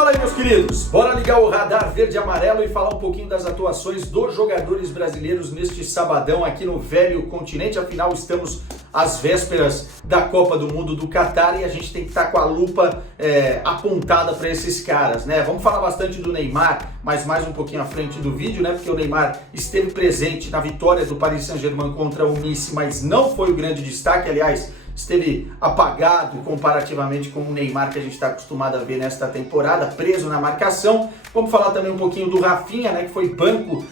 Fala aí, meus queridos, bora ligar o radar verde e amarelo e falar um pouquinho das atuações dos jogadores brasileiros neste sabadão aqui no velho continente. Afinal, estamos às vésperas da Copa do Mundo do Catar e a gente tem que estar com a lupa apontada para esses caras, né? Vamos falar bastante do Neymar, mas mais um pouquinho à frente do vídeo, né? Porque o Neymar esteve presente na vitória do Paris Saint-Germain contra o Nice, mas não foi o grande destaque, aliás, esteve apagado comparativamente com o Neymar que a gente está acostumado a ver nesta temporada, preso na marcação. Vamos falar também um pouquinho do Rafinha, né, que foi banco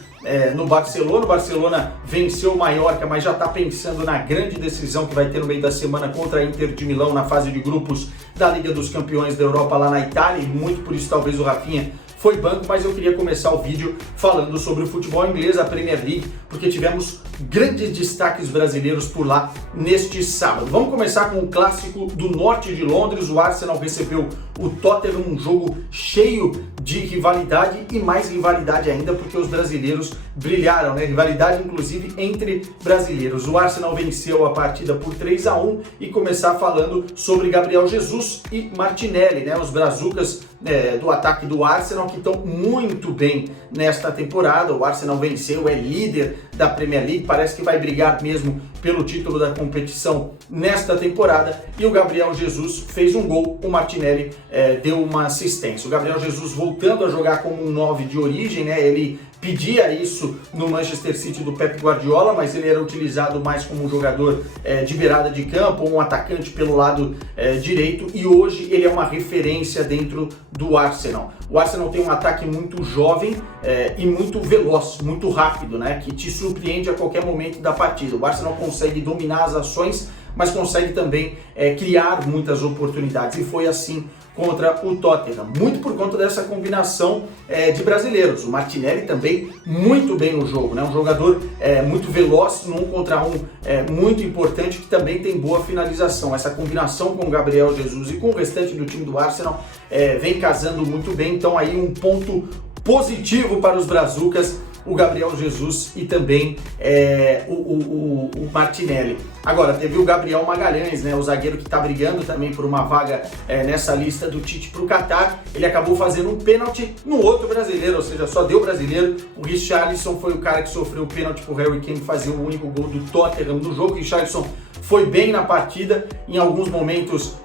no Barcelona. O Barcelona venceu o Mallorca, mas já está pensando na grande decisão que vai ter no meio da semana contra a Inter de Milão na fase de grupos da Liga dos Campeões da Europa lá na Itália, e muito por isso talvez o Rafinha foi banco, mas eu queria começar o vídeo falando sobre o futebol inglês, a Premier League, porque tivemos grandes destaques brasileiros por lá neste sábado. Vamos começar com o clássico do norte de Londres. O Arsenal recebeu o Tottenham, um jogo cheio de rivalidade e mais rivalidade ainda porque os brasileiros brilharam, né? Rivalidade inclusive entre brasileiros. O Arsenal venceu a partida por 3-1 e começar falando sobre Gabriel Jesus e Martinelli, né? Os brazucas do ataque do Arsenal que estão muito bem nesta temporada. O Arsenal venceu, é líder da Premier League, parece que vai brigar mesmo pelo título da competição nesta temporada, e o Gabriel Jesus fez um gol, o Martinelli deu uma assistência. O Gabriel Jesus voltando a jogar como um 9 de origem, né? Ele pedia isso no Manchester City do Pep Guardiola, mas ele era utilizado mais como um jogador de beirada de campo, ou um atacante pelo lado direito, e hoje ele é uma referência dentro do Arsenal. O Arsenal tem um ataque muito jovem e muito veloz, muito rápido, né, que te surpreende a qualquer momento da partida. O Arsenal consegue dominar as ações, mas consegue também criar muitas oportunidades, e foi assim contra o Tottenham, muito por conta dessa combinação de brasileiros. O Martinelli também muito bem no jogo, né? Um jogador muito veloz, no 1 contra 1 muito importante, que também tem boa finalização. Essa combinação com o Gabriel Jesus e com o restante do time do Arsenal vem casando muito bem, então aí um ponto positivo para os brazucas, o Gabriel Jesus e também o Martinelli. Agora, teve o Gabriel Magalhães, né, o zagueiro que está brigando também por uma vaga nessa lista do Tite para o Catar. Ele acabou fazendo um pênalti no outro brasileiro, ou seja, só deu brasileiro. O Richarlison foi o cara que sofreu o pênalti para o Harry Kane fazer o único gol do Tottenham no jogo. O Richarlison foi bem na partida, em alguns momentos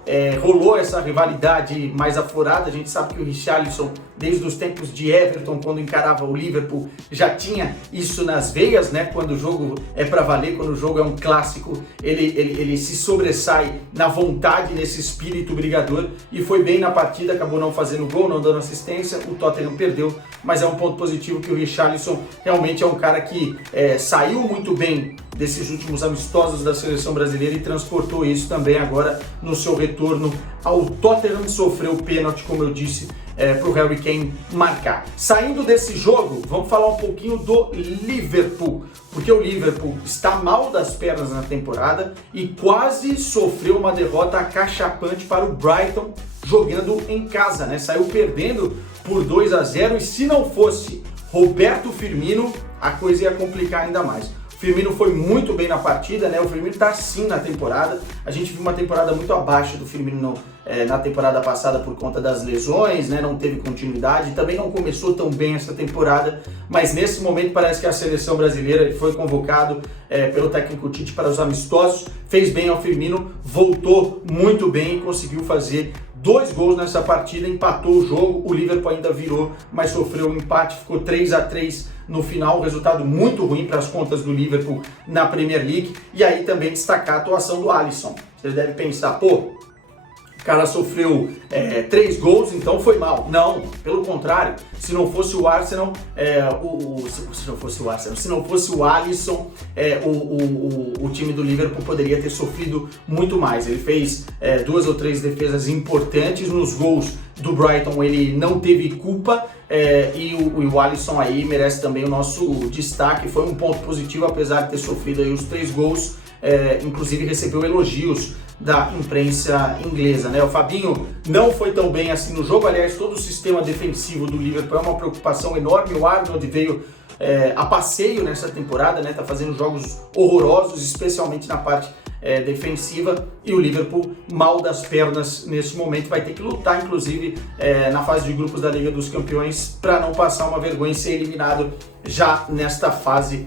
rolou essa rivalidade mais aflorada. A gente sabe que o Richarlison, desde os tempos de Everton, quando encarava o Liverpool, já tinha isso nas veias, né? Quando o jogo é para valer, quando o jogo é um clássico, ele se sobressai na vontade, nesse espírito brigador, e foi bem na partida, acabou não fazendo gol, não dando assistência. O Tottenham perdeu, mas é um ponto positivo que o Richarlison realmente é um cara que saiu muito bem desses últimos amistosos da seleção brasileira e transportou isso também agora no seu retorno ao Tottenham. Sofreu o pênalti, como eu disse, para o Harry Kane marcar. Saindo desse jogo, vamos falar um pouquinho do Liverpool, porque o Liverpool está mal das pernas na temporada e quase sofreu uma derrota acachapante para o Brighton jogando em casa, né? Saiu perdendo por 2-0 e se não fosse Roberto Firmino, a coisa ia complicar ainda mais. O Firmino foi muito bem na partida, né? O Firmino está assim na temporada. A gente viu uma temporada muito abaixo do Firmino na temporada passada por conta das lesões, né? Não teve continuidade, também não começou tão bem essa temporada, mas nesse momento parece que a seleção brasileira, ele foi convocado pelo técnico Tite para os amistosos, fez bem ao Firmino, voltou muito bem e conseguiu fazer 2 gols nessa partida, empatou o jogo. O Liverpool ainda virou, mas sofreu um empate, ficou 3-3 no final, um resultado muito ruim para as contas do Liverpool na Premier League. E aí também destacar a atuação do Alisson. Você deve pensar, pô, o cara sofreu 3 gols, então foi mal. Não, pelo contrário, se não fosse o Arsenal, se não fosse o Alisson, o time do Liverpool poderia ter sofrido muito mais. Ele fez 2 ou 3 defesas importantes. Nos gols do Brighton ele não teve culpa, e o Alisson aí merece também o nosso destaque. Foi um ponto positivo, apesar de ter sofrido aí os 3 gols, inclusive recebeu elogios da imprensa inglesa, né? O Fabinho não foi tão bem assim no jogo. Aliás, todo o sistema defensivo do Liverpool é uma preocupação enorme. O Arnold veio a passeio nessa temporada, né? Tá fazendo jogos horrorosos, especialmente na parte defensiva, e o Liverpool mal das pernas nesse momento, vai ter que lutar inclusive na fase de grupos da Liga dos Campeões para não passar uma vergonha e ser eliminado já nesta fase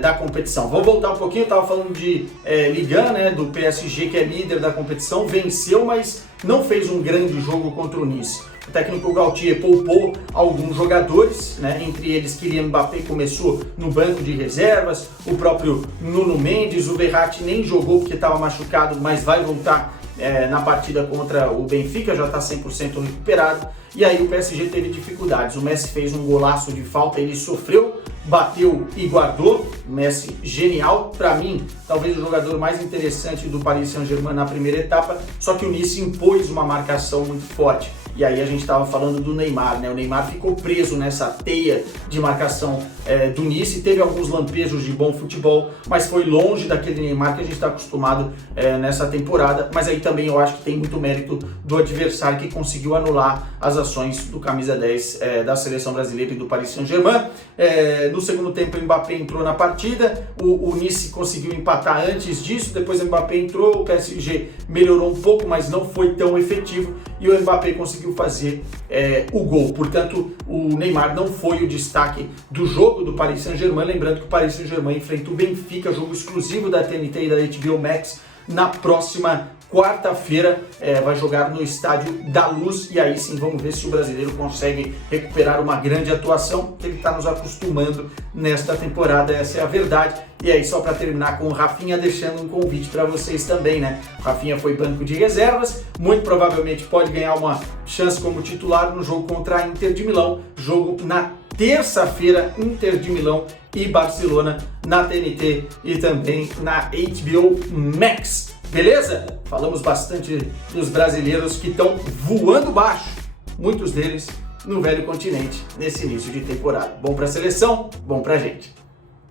da competição. Vamos voltar um pouquinho, eu estava falando de Ligue 1, né, do PSG, que é líder da competição, venceu, mas não fez um grande jogo contra o Nice. O técnico Galtier poupou alguns jogadores, né? Entre eles Kylian Mbappé começou no banco de reservas, o próprio Nuno Mendes, o Verratti nem jogou porque estava machucado, mas vai voltar na partida contra o Benfica, já está 100% recuperado. E aí o PSG teve dificuldades, o Messi fez um golaço de falta, ele sofreu, bateu e guardou. Messi genial, para mim talvez o jogador mais interessante do Paris Saint-Germain na primeira etapa, só que o Nice impôs uma marcação muito forte. E aí a gente estava falando do Neymar, né? O Neymar ficou preso nessa teia de marcação do Nice, teve alguns lampejos de bom futebol, mas foi longe daquele Neymar que a gente está acostumado nessa temporada. Mas aí também eu acho que tem muito mérito do adversário que conseguiu anular as ações do camisa 10 da seleção brasileira e do Paris Saint-Germain. No segundo tempo o Mbappé entrou na partida, o Nice conseguiu empatar antes disso, depois o Mbappé entrou, o PSG melhorou um pouco, mas não foi tão efetivo, e o Mbappé conseguiu fazer o gol. Portanto, o Neymar não foi o destaque do jogo do Paris Saint-Germain. Lembrando que o Paris Saint-Germain enfrenta o Benfica, jogo exclusivo da TNT e da HBO Max, na próxima quarta-feira. Vai jogar no Estádio da Luz, e aí sim vamos ver se o brasileiro consegue recuperar uma grande atuação que ele está nos acostumando nesta temporada, essa é a verdade. E aí, só para terminar com o Rafinha, deixando um convite para vocês também, né? O Rafinha foi banco de reservas, muito provavelmente pode ganhar uma chance como titular no jogo contra a Inter de Milão, jogo na terça-feira, Inter de Milão e Barcelona na TNT e também na HBO Max. Beleza? Falamos bastante dos brasileiros que estão voando baixo, muitos deles no velho continente, nesse início de temporada. Bom para a seleção, bom para a gente.